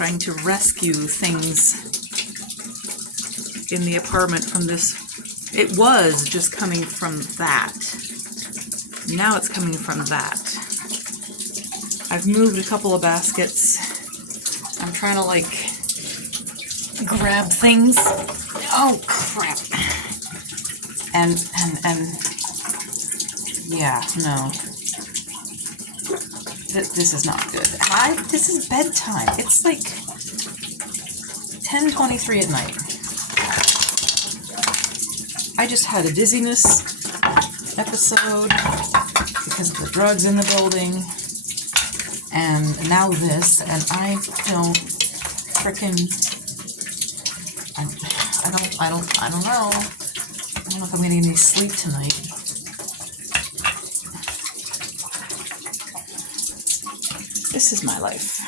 trying to rescue things in the apartment from this. It was just coming from that. Now it's coming from that. I've moved a couple of baskets. I'm trying to like grab things. Oh crap. And yeah, no. This is not good. This is bedtime. It's like 10:23 at night. I just had a dizziness episode because of the drugs in the building, and now this, and I don't frickin' I don't know. I don't know if I'm getting any sleep tonight. This is my life.